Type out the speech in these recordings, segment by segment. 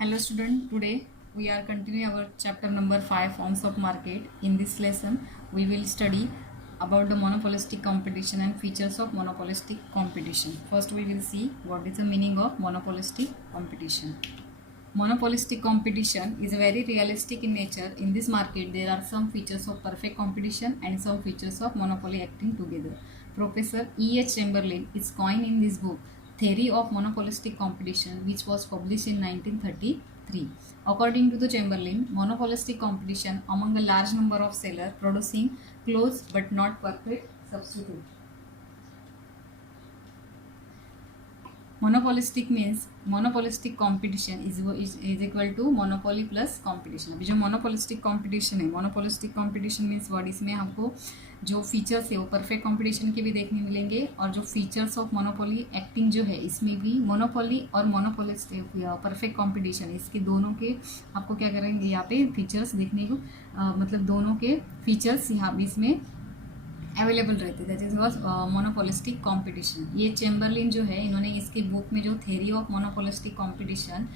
Hello student, today we are continuing our chapter number 5 forms of market. In this lesson we will study about the monopolistic competition and features of monopolistic competition. First we will see what is the meaning of monopolistic competition. Monopolistic competition is very realistic in nature. In this market there are some features of perfect competition and some features of monopoly acting together. Professor E.H. Chamberlain is coined in this book Theory of Monopolistic Competition, which was published in 1933. According to the Chamberlain, monopolistic competition among a large number of sellers producing close but not perfect substitute. Monopolistic means monopolistic competition is equal to monopoly plus competition. अभी जो monopolistic competition है, monopolistic competition means what, इसमें हमको जो features है वो perfect competition के भी देखने मिलेंगे और जो फीचर्स ऑफ मोनोपोली एक्टिंग जो है इसमें भी मोनोपोली और मोनोपोलिस्टिक परफेक्ट कंपटीशन इसके दोनों के आपको क्या करेंगे यहाँ पे फीचर्स देखने को मतलब दोनों के फीचर्स यहाँ भी इसमें अवेलेबल रहते that is was monopolistic competition. ये चैम्बरलिन जो है इन्होंने इसकी बुक में जो theory of monopolistic competition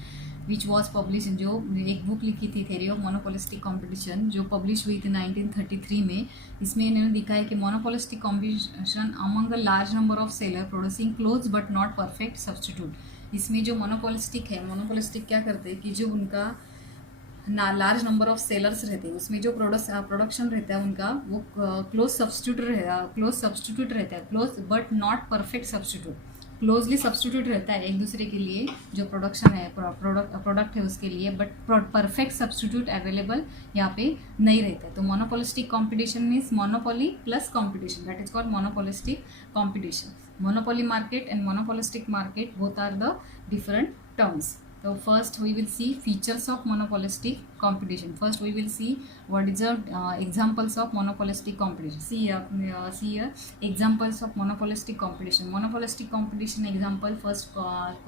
which was publish जो एक बुक लिखी थी थेरी ऑफ मोनोपोलिस्टिक कंपटीशन जो पब्लिश हुई थी 1933 में. इसमें इन्होंने दिखा है कि monopolistic competition among a large number of seller producing close but not perfect substitute. इसमें जो मोनोपोलिस्टिक है मोनोपोलिस्टिक क्या करते हैं कि जो उनका लार्ज नंबर ऑफ सेलर्स रहते हैं उसमें जो प्रोडक्शन रहता है उनका वो क्लोज सब्सटीट्यूट रहता है close but not perfect substitute. Closely substitute रहता है एक दूसरे के लिए जो प्रोडक्शन है प्रोडक्ट है उसके लिए बट परफेक्ट सब्सटीट्यूट अवेलेबल यहाँ पे नहीं रहता है. तो monopolistic competition means monopoly plus competition that is called monopolistic competition. Monopoly market and monopolistic market both are the different terms. So first we will see features of monopolistic competition. First we will see what is the examples of monopolistic competition. See here examples of monopolistic competition. Monopolistic competition example first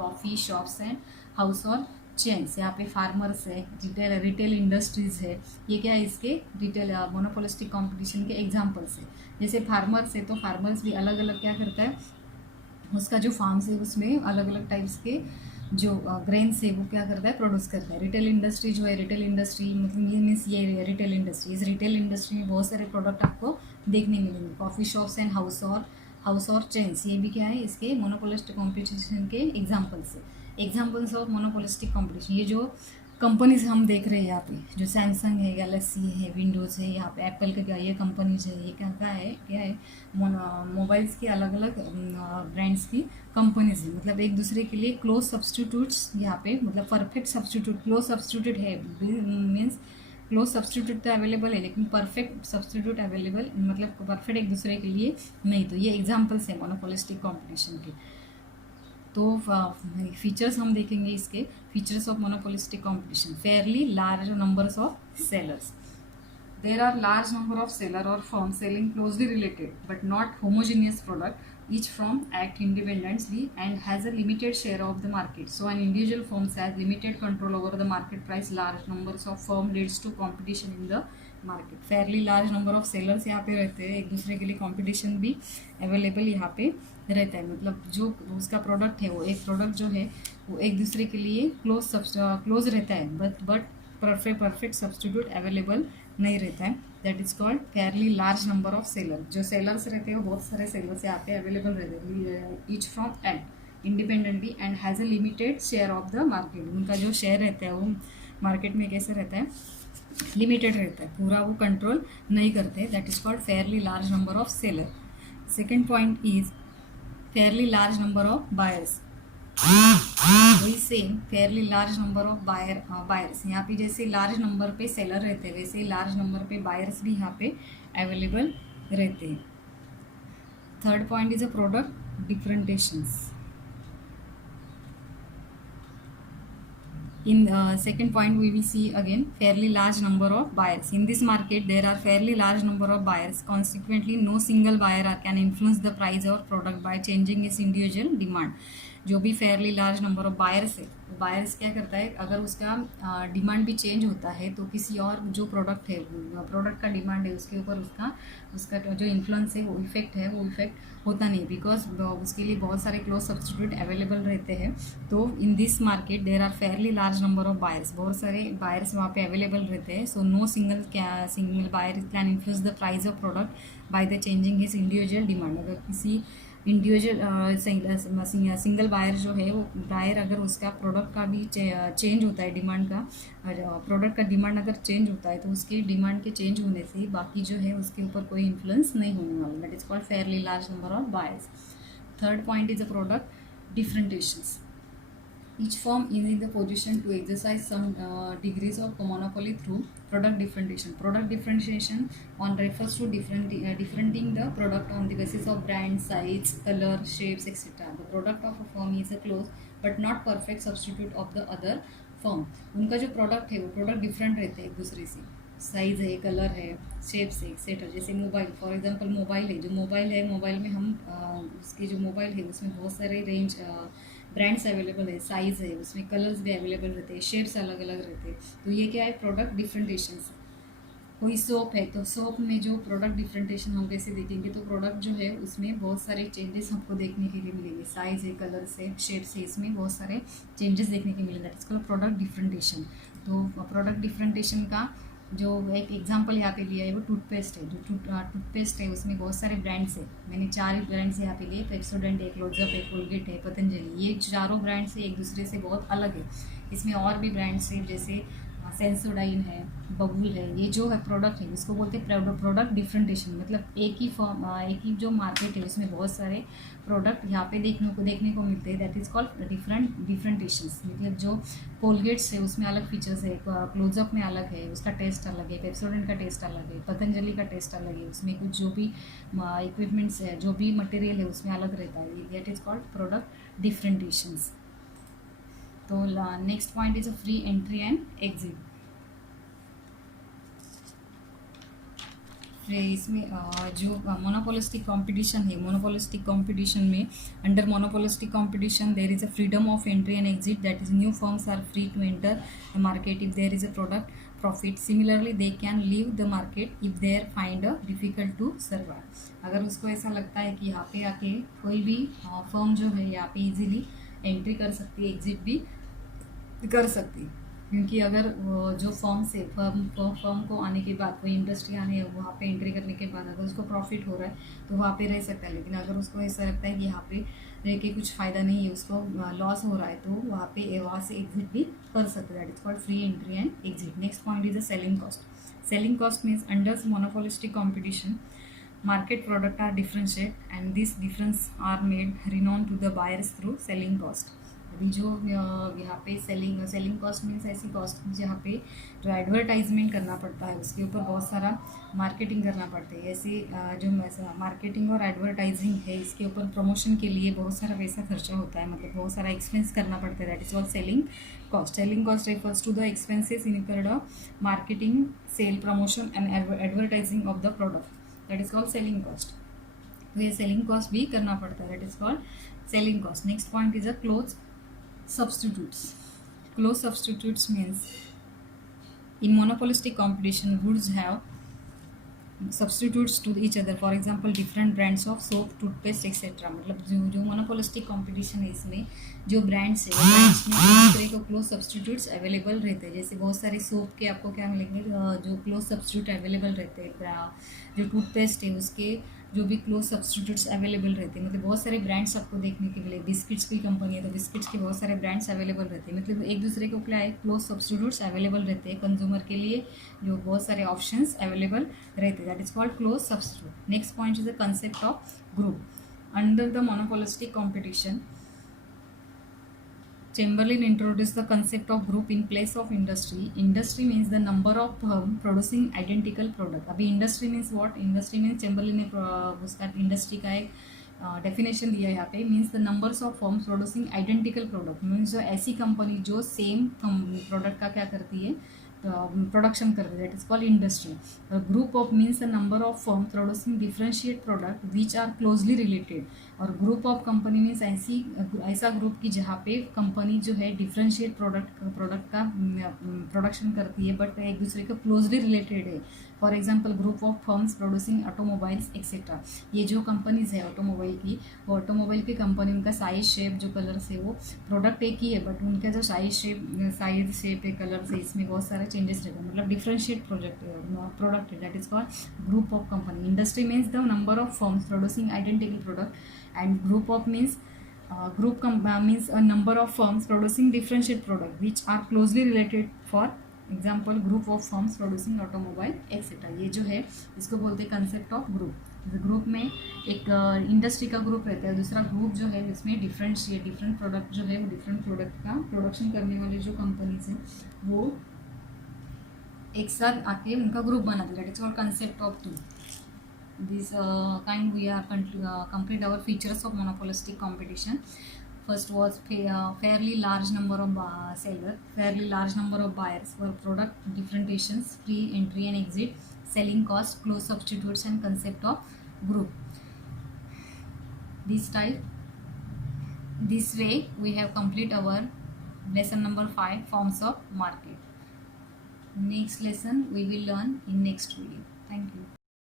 coffee shops and house or chains. यहाँ पे farmers है retail industries है. ये क्या है इसके retail monopolistic competition के examples है. जैसे फार्मर्स है तो फार्मर्स भी अलग अलग क्या करता है उसका जो फार्म्स है उसमें अलग अलग टाइप्स के जो ग्रेन्स है वो क्या करता है प्रोड्यूस करता है. रिटेल इंडस्ट्री जो है रिटेल इंडस्ट्री मतलब ये मीन्स ये रिटेल इंडस्ट्री. इस रिटेल इंडस्ट्री में बहुत सारे प्रोडक्ट आपको देखने मिलेंगे. कॉफ़ी शॉप्स एंड हाउस और चेन्स ये भी क्या है इसके मोनोपोलिस्टिक कॉम्पिटिशन के एग्जाम्पल्स है. एग्जाम्पल्स ऑफ मोनोपोलिस्टिक कॉम्पिटिशन ये जो कंपनीज हम देख रहे हैं यहाँ पे जो सैमसंग है गैलेक्सी है विंडोज़ है यहाँ पे एप्पल का क्या ये कंपनीज है ये क्या है मोबाइल्स के अलग अलग ब्रांड्स की कंपनीज है. मतलब एक दूसरे के लिए क्लोज सब्सटीट्यूट्स यहाँ पे मतलब परफेक्ट सब्सटीट्यूट क्लोज सब्सटीट्यूट है मीन्स क्लोज सब्सटीट्यूट तो अवेलेबल है लेकिन परफेक्ट सब्सटीट्यूट अवेलेबल मतलब परफेक्ट एक दूसरे के लिए नहीं. तो ये एग्जाम्पल्स है मोनोपोलिस्टिक कॉम्पिटिशन के. तो फीचर्स हम देखेंगे इसके features of monopolistic competition. Fairly large numbers of sellers. There are large number of seller और firm selling closely related but not homogeneous product. Each firm act independently and has a limited share of the market. So an individual firm has limited control over the market price. Large numbers of firm leads to competition in the market. Fairly large number of sellers यहाँ पे रहते हैं एक दूसरे के लिए competition भी available यहाँ पे रहता है. मतलब जो उसका प्रोडक्ट है वो एक प्रोडक्ट जो है वो एक दूसरे के लिए क्लोज रहता है बट परफेक्ट सब्सटीट्यूट अवेलेबल नहीं रहता है. That is called fairly large number of seller. जो सेलर्स रहते हैं वो बहुत सारे सेलर्स यहाँ पे अवेलेबल रहते हैं. Each from act independently and has a limited share of the market. उनका जो शेयर रहता है वो मार्केट में कैसे रहता है लिमिटेड रहता है पूरा वो कंट्रोल नहीं करते. That is called fairly large number of seller. Second point is fairly large number of buyers. वही same fairly large number of buyers. यहाँ पे जैसे लार्ज नंबर पे सेलर रहते हैं वैसे लार्ज नंबर पे बायर्स भी यहाँ पे अवेलेबल रहते हैं. Third point is a product differentiations. In second point we will see again fairly large number of buyers. In this market there are fairly large number of buyers. Consequently no single buyer can influence the price or product by changing its individual demand. जो भी Fairlie large number of buyers है, buyers क्या करता है, अगर उसका demand भी change होता है तो किसी और जो प्रोडक्ट है, प्रोडक्ट का डिमांड है उसके ऊपर उसका उसका जो इन्फ्लुएंस है, वो इफेक्ट है, वो इफेक्ट होता नहीं, बिकॉज उसके लिए बहुत सारे क्लोज सब्सटीट्यूट अवेलेबल रहते हैं। तो in this market there are fairly large number of buyers, बहुत सारे बायर्स वहाँ पे अवेलेबल रहते हैं। So no single buyer can influence the price of product by the changing his individual demand. अगर किसी इंडिविजुअल सिंगल बायर जो है, वो बायर अगर उसका प्रोडक्ट का भी चेंज होता है, डिमांड का, प्रोडक्ट का डिमांड अगर चेंज होता है तो उसके डिमांड के चेंज होने से बाकी जो है उसके ऊपर कोई इन्फ्लुएंस नहीं होने वाला। That is called fairly large number of buyers. Third point is a product differentiations. Each firm is in the position to exercise some degrees of monopoly through product differentiation. Product differentiation on refers to differentiating the product on the basis of brand, size, color, shapes, etc. The product of a firm is a close but not perfect substitute of the other firm. उनका जो product है वो product different रहते हैं एक दूसरे से, size है, कलर है, शेप्स है, एक्सेट्रा। जैसे मोबाइल, फॉर एग्जांपल मोबाइल है, जो मोबाइल है, मोबाइल में हम उसके जो मोबाइल है उसमें बहुत सारे रेंज ब्रांड्स अवेलेबल है, साइज़ है, उसमें कलर्स भी अवेलेबल रहते हैं, शेप्स अलग अलग रहते हैं। तो ये क्या है, प्रोडक्ट डिफरेंटेशंस। कोई सोप है तो सोप में जो प्रोडक्ट डिफरेंटेशन हम कैसे देखेंगे, तो प्रोडक्ट जो है उसमें बहुत सारे चेंजेस हमको देखने के लिए मिलेंगे, साइज़ है, कलर से, शेप से, इसमें बहुत सारे चेंजेस देखने के मिलेंगे। That is called product differentiation. तो प्रोडक्ट डिफरेंटेशन का जो एक एग्जांपल यहाँ पे लिया है वो टूथपेस्ट है। जो टूथपेस्ट है उसमें बहुत सारे ब्रांड्स है, मैंने 4 ब्रांड्स यहाँ पे लिए, पेप्सोडेंट है, क्लोजअप है, कोलगेट है, पतंजलि। ये चारों ब्रांड्स है एक दूसरे से बहुत अलग है। इसमें और भी ब्रांड्स है जैसे सेंसोडाइन है, बबूल है। ये जो है प्रोडक्ट है इसको बोलते हैं प्रोडक्ट डिफरेंटेशन। मतलब एक ही जो मार्केट है उसमें बहुत सारे प्रोडक्ट यहाँ पे देखने को मिलते हैं। That is called differentiations. मतलब जो कोलगेट्स है उसमें अलग फीचर्स है, क्लोजअप में अलग है, उसका टेस्ट अलग है, पेप्सोडेंट का टेस्ट अलग है, पतंजलि का टेस्ट अलग है, उसमें कुछ जो भी इक्विपमेंट्स है, जो भी मटेरियल है उसमें अलग रहता है। That is called product differentiations. तो next point is a free entry and exit. इसमें जो मोनोपोलिस्टिक कंपटीशन है, मोनोपोलिस्टिक कंपटीशन में, under monopolistic competition there is a freedom of entry and exit. That is new firms are free to enter the market if there is a product profit. Similarly they can leave the market if there find a difficult to survive. अगर उसको ऐसा लगता है कि यहाँ पे आके कोई भी फर्म जो है यहाँ पे इजीली एंट्री कर सकती है, एग्जिट भी कर सकती है, क्योंकि अगर जो फर्म को आने के बाद, कोई इंडस्ट्री आने वहाँ पे एंट्री करने के बाद अगर उसको प्रॉफिट हो रहा है तो वहाँ पे रह सकता है। लेकिन अगर उसको ऐसा लगता है कि यहाँ पे रह के कुछ फ़ायदा नहीं है, उसको लॉस हो रहा है, तो वहाँ से एग्जिट भी कर सकते हैं। That is called free entry and exit. Next point is a selling cost. Selling cost means under monopolistic competition market product are differentiated and this difference are made renowned to the buyers through selling cost। अभी जो यहाँ पे selling cost means ऐसी cost जहाँ पे जो advertisement करना पड़ता है, उसके ऊपर बहुत सारा मार्केटिंग करना पड़ता है। ऐसे जो मार्केटिंग और एडवर्टाइजिंग है, इसके ऊपर प्रमोशन के लिए बहुत सारा पैसा खर्चा होता है, मतलब बहुत सारा एक्सपेंस करना पड़ता है। That is all selling cost. Selling cost refers to the expenses incurred marketing, sale, promotion and advertising of the product. That is called selling cost. तो ये सेलिंग कॉस्ट भी करना पड़ता है। That is called selling cost. Next point is a close substitutes। Close substitutes means in monopolistic competition goods have substitutes to each other, for example different brands of soap, toothpaste etc। मतलब जो monopolistic competition है इसमें जो brands है, brands में एक दूसरे को क्लोज सब्सटीट्यूट्स अवेलेबल रहते हैं। जैसे बहुत सारे सोप के आपको क्या मिलेंगे, जो क्लोज सब्सटीट्यूट अवेलेबल रहते हैं। जो टूथपेस्ट है उसके जो भी क्लोज सब्सटीट्यूट्स अवेलेबल रहते हैं, मतलब बहुत सारे ब्रांड्स आपको देखने के लिए, बिस्किट्स की कंपनी है तो बिस्किट्स के बहुत सारे ब्रांड्स अवेलेबल रहते हैं। मतलब एक दूसरे को क्या है, क्लोज सब्सटीट्यूट्स अवेलेबल रहते हैं कंज्यूमर के लिए, जो बहुत सारे ऑप्शंस अवेलेबल रहते हैं। That is called close substitute. Next point is the concept of group. Under the monopolistic competition Chamberlain introduced the concept of group in place of industry. Industry means the number of firm producing identical product। अभी industry means what? Industry means Chamberlain ने उसका industry का एक definition दिया यहाँ पे, means the numbers of firms producing identical product. Means जो ऐसी कंपनी जो सेम प्रोडक्ट का क्या करती है, प्रोडक्शन करते, that is called industry. Group of means a number of firm producing differentiate product which are closely related. और group of company means ऐसा ग्रुप की जहाँ पे कंपनी जो है डिफरेंशिएट प्रोडक्ट का प्रोडक्शन करती है बट एक दूसरे के क्लोजली रिलेटेड है. For example group of firms producing automobiles etcetera. ये जो कंपनीज है ऑटोमोबाइल की, वो ऑटोमोबाइल की कंपनी, उनका साइज शेप जो कलर्स है वो प्रोडक्ट एक ही है बट उनका जो साइज शेप है कलर्स है, इसमें बहुत सारे चेंजेस रहते हैं. मतलब डिफरेंशिएट प्रोडक्ट है, that is called group of company. Industry means the number of firms producing identical product and group of means means a number of firms producing differentiate product which are closely related. For example group of firms producing automobile etcetera. ये जो है इसको बोलते हैं concept of group. Group में एक industry का group रहता है, दूसरा ग्रुप जो है इसमें डिफरेंट प्रोडक्ट जो है वो डिफरेंट प्रोडक्ट का प्रोडक्शन करने वाले जो कंपनीज हैं वो एक साथ आके उनका ग्रुप बनाते हैं. That is called concept of group. This kind we are complete our features of monopolistic competition. First was fairly large number of sellers, fairly large number of buyers for product differentiations, free entry and exit, selling cost, close substitutes and concept of group. This way we have complete our lesson number 5, forms of market. Next lesson we will learn in next video. Thank you.